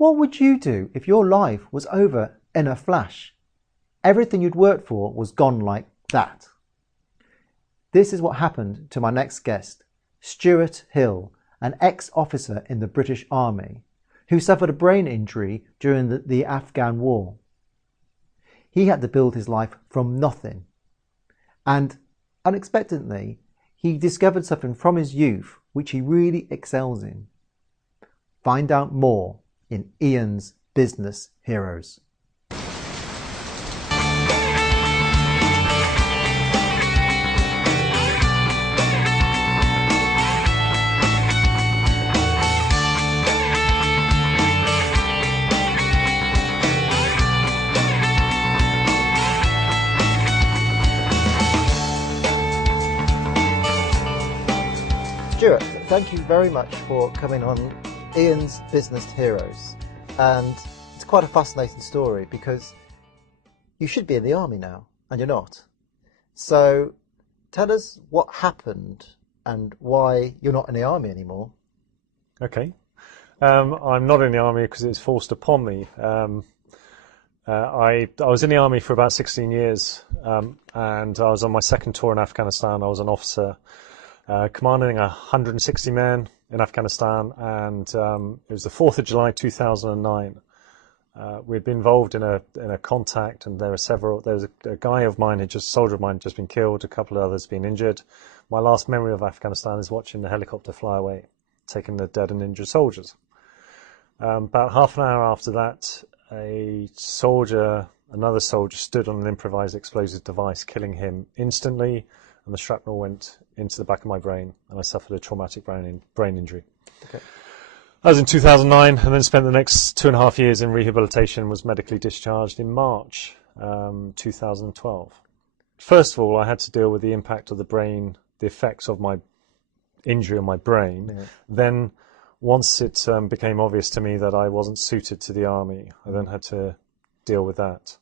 What would you do if your life was over in a flash? Everything you'd worked for was gone like that. This is what happened to my next guest, Stewart Hill, an ex-officer in the British Army, who suffered a brain injury during the Afghan war. He had to build his life from nothing. And unexpectedly, he discovered something from his youth which he really excels in. Find out more in IAIN'S Business Heroes. Stewart, thank you very much for coming on IAIN'S Business Heroes. And it's quite a fascinating story because you should be in the army now and you're not. So tell us what happened and why you're not in the army anymore. Okay. I'm not in the army because it's forced upon me. I was in the army for about 16 years and I was on my second tour in Afghanistan. I was an officer commanding 160 men in Afghanistan, and it was the 4th of July 2009. We'd been involved in a contact, and there was a guy of mine, soldier of mine, had just been killed, a couple of others been injured. My last memory of Afghanistan is watching the helicopter fly away, taking the dead and injured soldiers. About half an hour after that, another soldier stood on an improvised explosive device, killing him instantly, and the shrapnel went into the back of my brain, and I suffered a traumatic brain injury. Okay. I was in 2009, and then spent the next 2.5 years in rehabilitation, was medically discharged in March 2012. First of all, I had to deal with the impact of the brain, the effects of my injury on my brain. Yeah. Then, once it became obvious to me that I wasn't suited to the army, I then had to deal with that.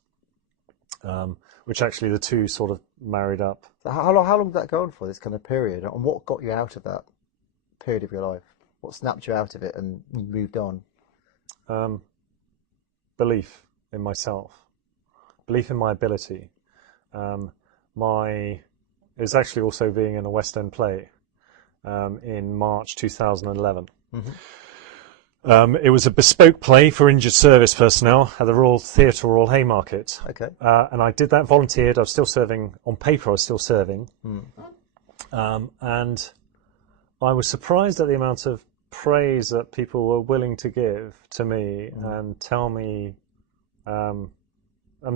Which actually the two sort of married up. So how long did that go on for, this kind of period? And what got you out of that period of your life? What snapped you out of it and you moved on? Belief in myself. Belief in my ability. It was actually also being in a West End play in March 2011. Mm-hmm. It was a bespoke play for injured service personnel at the Royal Theatre, Royal Haymarket. Okay. And I did that, volunteered. I was still serving, on paper I was still serving. And I was surprised at the amount of praise that people were willing to give to me and tell me,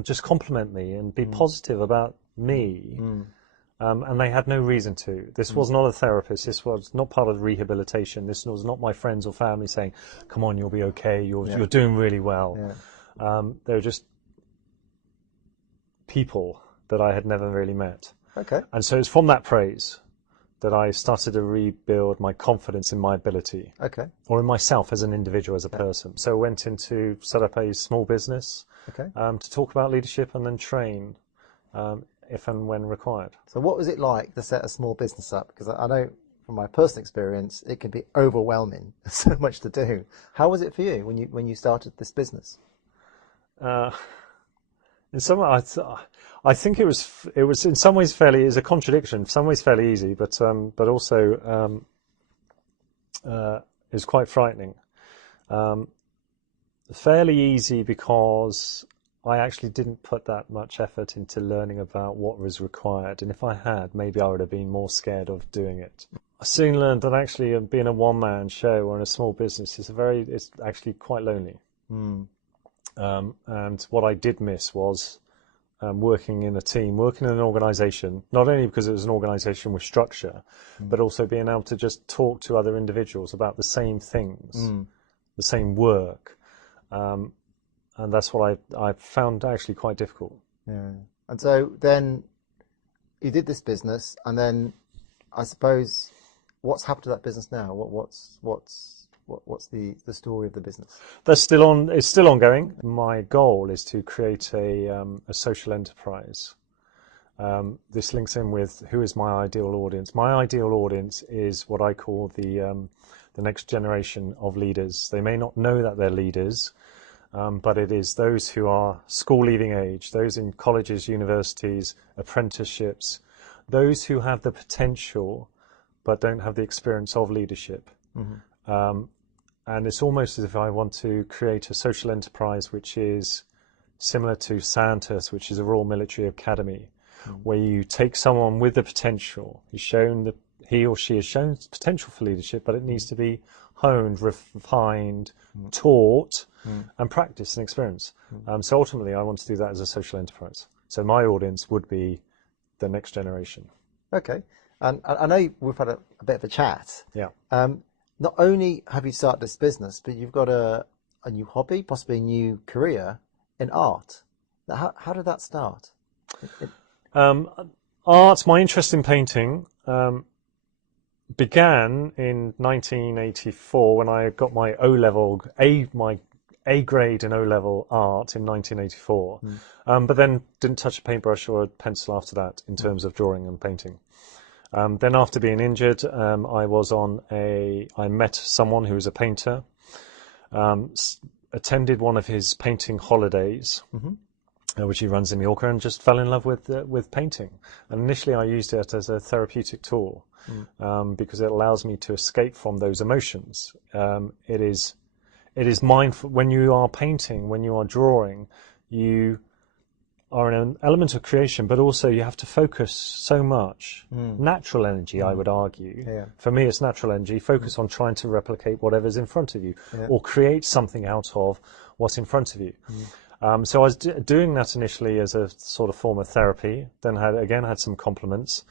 just compliment me and be positive about me. And they had no reason to. This was not a therapist. This was not part of rehabilitation. This was not my friends or family saying, come on, you'll be okay. You're doing really well. Yeah. They were just people that I had never really met. Okay. And so it's from that praise that I started to rebuild my confidence in my ability. Okay. Or in myself as an individual, as a person. So I went in to set up a small business to talk about leadership and then train if and when required. So what was it like to set a small business up? Because I know from my personal experience, it can be overwhelming. There's so much to do. How was it for you when you started this business? In some ways, I think it was in some ways fairly, is a contradiction. In some ways fairly easy, but also is quite frightening. Fairly easy because I actually didn't put that much effort into learning about what was required, and if I had, maybe I would have been more scared of doing it. I soon learned that actually being a one-man show or in a small business it's actually quite lonely. And what I did miss was working in a team, working in an organisation, not only because it was an organisation with structure, but also being able to just talk to other individuals about the same things, the same work. And that's what I found actually quite difficult. Yeah. And so then you did this business, and then I suppose what's happened to that business now? What's the story of the business? It's still ongoing. My goal is to create a social enterprise. This links in with who is my ideal audience. My ideal audience is what I call the the next generation of leaders. They may not know that they're leaders, but it is those who are school leaving age, those in colleges, universities, apprenticeships, those who have the potential but don't have the experience of leadership. And it's almost as if I want to create a social enterprise which is similar to Sandhurst, which is a Royal Military Academy, where you take someone with the potential, he or she has shown potential for leadership, but it needs to be honed, refined, taught, and practiced and experienced. So ultimately, I want to do that as a social enterprise. So my audience would be the next generation. Okay. And I know we've had a bit of a chat. Yeah. Not only have you started this business, but you've got a new hobby, possibly a new career in art. Now, how did that start? Art, my interest in painting, began in 1984 when I got my my A grade in O-level art in 1984. But then didn't touch a paintbrush or a pencil after that in terms of drawing and painting. Then after being injured, I met someone who was a painter, attended one of his painting holidays, which he runs in Mallorca, and just fell in love with painting. And initially I used it as a therapeutic tool, because it allows me to escape from those emotions. It is mindful. When you are painting, when you are drawing, you are in an element of creation, but also you have to focus so much. Natural energy, I would argue. Yeah. For me, it's natural energy. Focus on trying to replicate whatever's in front of you, or create something out of what's in front of you. So I was doing that initially as a sort of form of therapy, then had some compliments.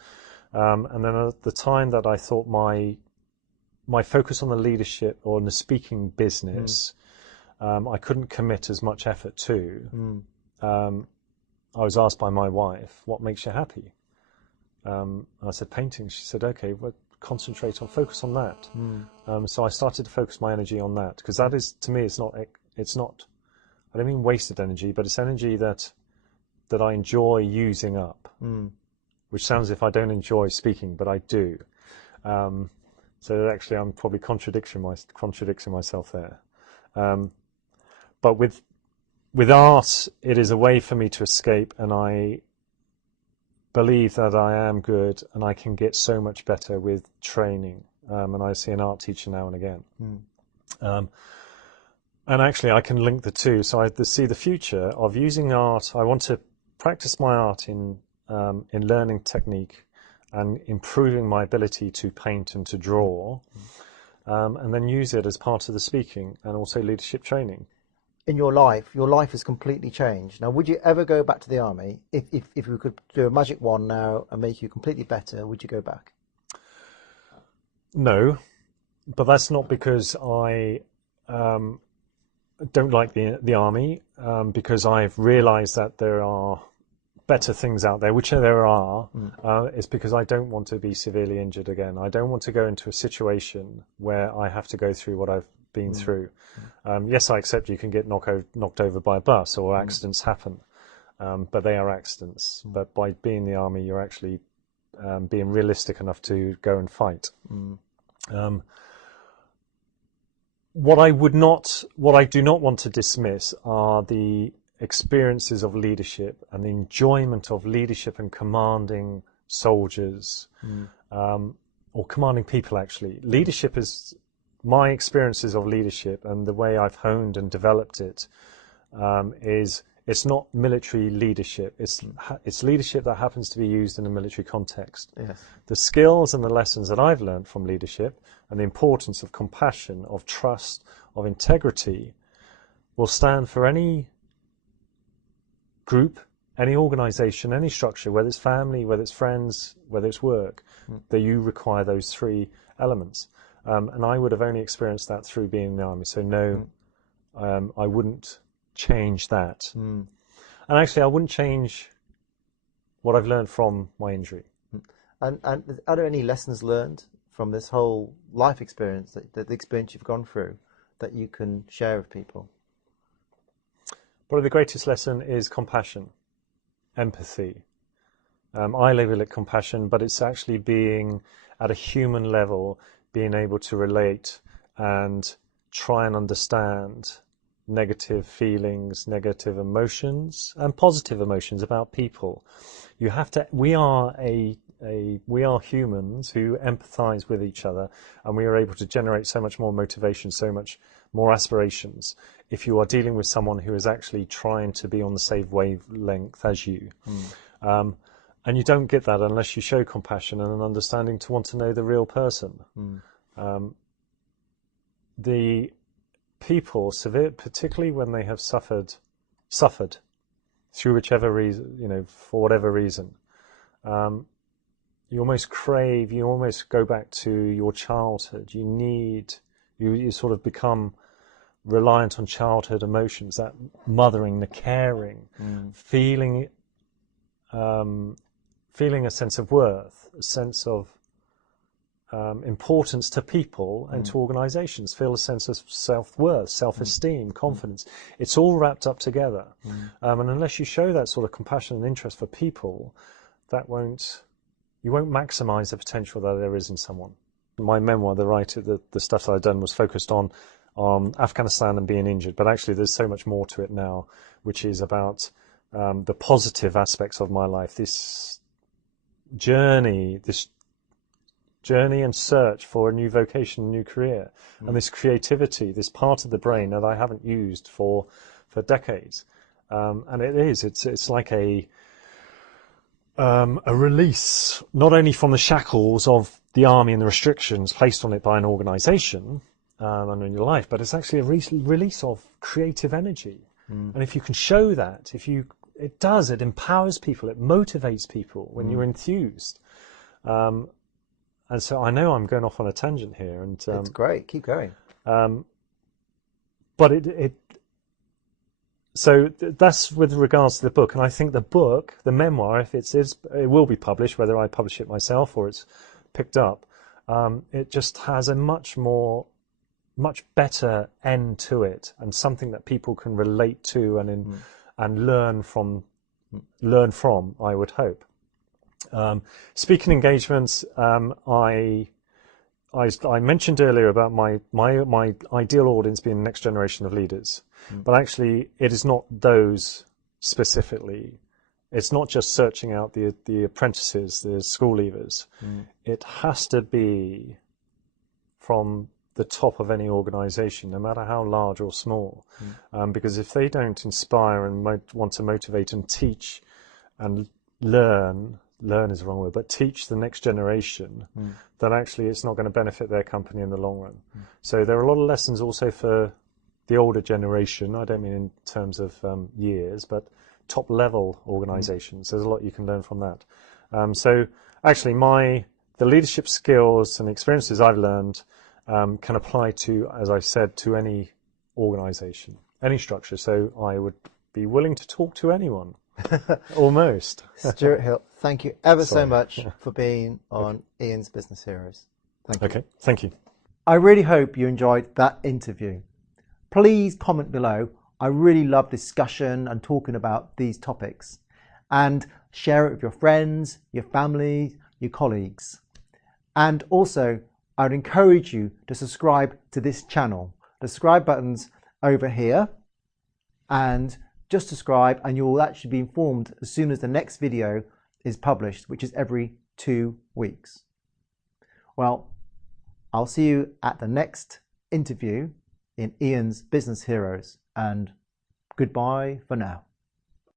And then at the time that I thought my focus on the leadership or on the speaking business, I couldn't commit as much effort to. I was asked by my wife, what makes you happy? I said, painting. She said, okay, well, focus on that. So I started to focus my energy on that, because that is, to me, it's not, I don't mean wasted energy, but it's energy that I enjoy using up, which sounds as if I don't enjoy speaking, but I do. So actually I'm probably contradicting myself there. But with art, it is a way for me to escape, and I believe that I am good and I can get so much better with training. And I see an art teacher now and again. And actually I can link the two. So I see the future of using art. I want to practice my art in learning technique and improving my ability to paint and to draw, and then use it as part of the speaking and also leadership training. In your life has completely changed. Now, would you ever go back to the army? If you could do a magic wand now and make you completely better, would you go back? No, but that's not because I don't like the army, because I've realised that there are better things out there, which there are. It's because I don't want to be severely injured again. I don't want to go into a situation where I have to go through what I've been through. Yes, I accept you can get knocked over by a bus, or accidents happen, but they are accidents. But by being in the army, you're actually being realistic enough to go and fight. What I do not want to dismiss are the experiences of leadership and the enjoyment of leadership and commanding soldiers, or commanding people. Actually, leadership is my experiences of leadership, and the way I've honed and developed it it's not military leadership. It's leadership that happens to be used in a military context. Yes. The skills and the lessons that I've learned from leadership, and the importance of compassion, of trust, of integrity, will stand for any group, any organisation, any structure, whether it's family, whether it's friends, whether it's work, that you require those three elements. And I would have only experienced that through being in the army. So no, I wouldn't change that. And actually, I wouldn't change what I've learned from my injury. And are there any lessons learned from this whole life experience, the experience you've gone through, that you can share with people? Probably the greatest lesson is compassion, empathy. I label it compassion, but it's actually being at a human level, being able to relate and try and understand negative feelings, negative emotions, and positive emotions about people. You have to. We are humans who empathize with each other, and we are able to generate so much more motivation, so much more aspirations if you are dealing with someone who is actually trying to be on the same wavelength as you. And you don't get that unless you show compassion and an understanding to want to know the real person. The people, particularly when they have suffered through whichever reason, for whatever reason, you almost go back to your childhood. You sort of become reliant on childhood emotions, that mothering, the caring, feeling a sense of worth, a sense of importance to people and to organizations, feel a sense of self-worth, self-esteem, confidence. It's all wrapped up together. And unless you show that sort of compassion and interest for people, you won't maximize the potential that there is in someone. My memoir, the stuff that I've done was focused on Afghanistan and being injured, but actually there's so much more to it now, which is about the positive aspects of my life, this journey and search for a new vocation, a new career, and this creativity, this part of the brain that I haven't used for decades. And it's like a release, not only from the shackles of the army and the restrictions placed on it by an organization and in your life, but it's actually a release of creative energy. And if you can show that, it empowers people, it motivates people when you're enthused. And so I know I'm going off on a tangent here, and it's great. Keep going. But so that's with regards to the book, and I think the memoir, if it will be published, whether I publish it myself or it's picked up, it just has a much better end to it, and something that people can relate to and learn from. I would hope. Speaking engagements, I mentioned earlier about my ideal audience being the next generation of leaders, but actually it is not those specifically. It's not just searching out the apprentices, the school leavers. It has to be from the top of any organization, no matter how large or small, because if they don't inspire and want to motivate and teach and learn is the wrong word, but teach the next generation, then actually it's not going to benefit their company in the long run. So there are a lot of lessons also for the older generation. I don't mean in terms of years, but top level organizations. There's a lot you can learn from that. So actually the leadership skills and experiences I've learned can apply to, as I said, to any organization, any structure. So I would be willing to talk to anyone. Almost. Stewart Hill, thank you ever so much for being on IAIN'S Business Heroes. Thank you. Okay, thank you. I really hope you enjoyed that interview. Please comment below. I really love discussion and talking about these topics, and share it with your friends, your family, your colleagues. And also, I would encourage you to subscribe to this channel. The subscribe button's over here, and just subscribe and you will actually be informed as soon as the next video is published, which is every 2 weeks. Well, I'll see you at the next interview in IAIN'S Business Heroes, and goodbye for now.